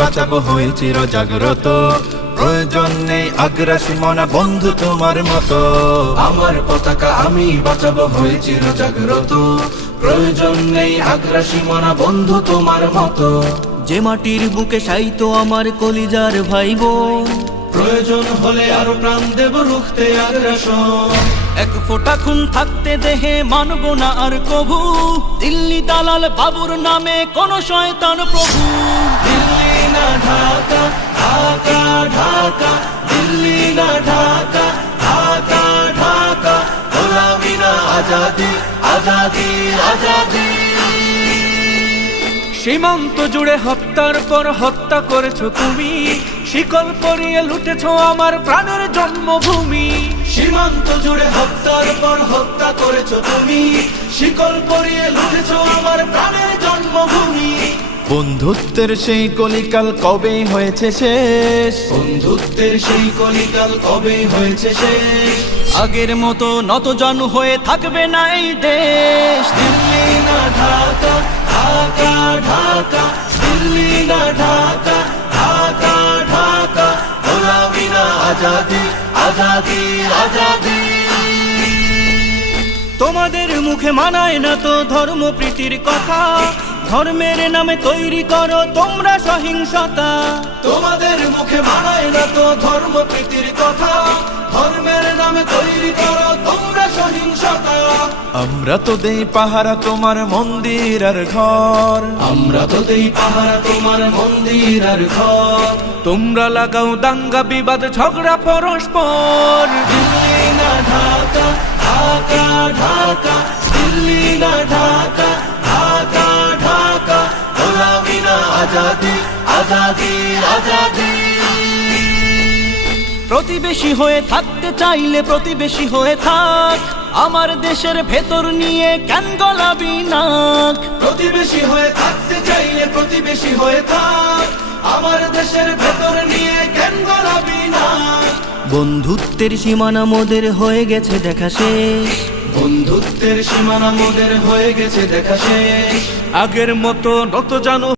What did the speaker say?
বাঁচাবো হয়ে চির জাগ্রত। প্রয়োজন নেই আগ্রাসী মনা বন্ধু তোমার মতো। আমার পতাকা আমি বাঁচাবো হয়ে চির জাগ্রত। প্রয়োজন নেই আগ্রাসী মনা বন্ধু তোমার মতো। যে মাটির বুকে সাইতো আমার কলিজার ভাইবোন, প্রয়োজন হলে আরো প্রাণ দেব রুখতে আগ্রাসন। এক ফোঁটা খুন থাকতে দেহে মানব না আর কভু। দিল্লি দালাল বাবুর নামে কোন শয়তান প্রভু। দিল্লি না ঢাকা, ঢাকা ঢাকা, দিল্লি না ঢাকা, ঢাকা ঢাকা, গোলামি না আজাদি, আজাদি আজাদি। সীমান্ত জুড়ে হত্যার পর হত্যা করেছো তুমি, শিকল পরিয়ে লুটেছো আমার প্রাণের জন্মভূমি। সীমান্ত জুড়ে হত্যার পর হত্যা করেছো তুমি, শিকল পরিয়ে লুটেছো আমার প্রাণের জন্মভূমি। বন্ধুত্বের সেই কলিকাল কবে হয়েছে শেষ? বন্ধুত্বের সেই কলিকাল কবে হয়েছে শেষ? আগের মতো নতজানু হয়ে থাকবে না এই দেশ। দিল্লি না ঢাকা, ঢাকা ঢাকা, দিল্লি না ঢাকা, ঢাকা ঢাকা, গোলামি না আজাদি, আজাদি আজাদি। তোমাদের মুখে মানায় না তো ধর্মপ্রীতির কথা, ধর্মের নামে তৈরি করো তোমরা সহিংসতা। তোমাদের মুখে মানায় না তো ধর্মপ্রীতির কথা, ধর্মের নামে তৈরি করো তোমরা সহিংসতা। আমরা তো দেই পাহারা তোমার মন্দির আর ঘর, আমরা তো দেই পাহারা তোমার মন্দির আর ঘর। তোমরা লাগাও দাঙ্গা বিবাদ ঝগড়া পরস্পর। দিল্লি না ঢাকা, ঢাকা ঢাকা, দিল্লি না ঢাকা, ঢাকা ঢাকা, গোলামি না আজাদি, আজাদি আজাদি। প্রতিবেশী হয়ে থাকতে চাইলে প্রতিবেশী হয়ে থাক, আমার দেশের ভেতর নিয়ে কেন গলাবি নাক। প্রতিবেশী হয়ে থাকতে চাইলে প্রতিবেশী হয়ে থাক, আমার দেশের ভেতর নিয়ে কেন গলাবি না। বন্ধুত্বের সীমানা মোদের হয়ে গেছে দেখা শেষ, বন্ধুত্বের সীমানা মোদের হয়ে গেছে দেখা শেষ। আগের মতো নতজানু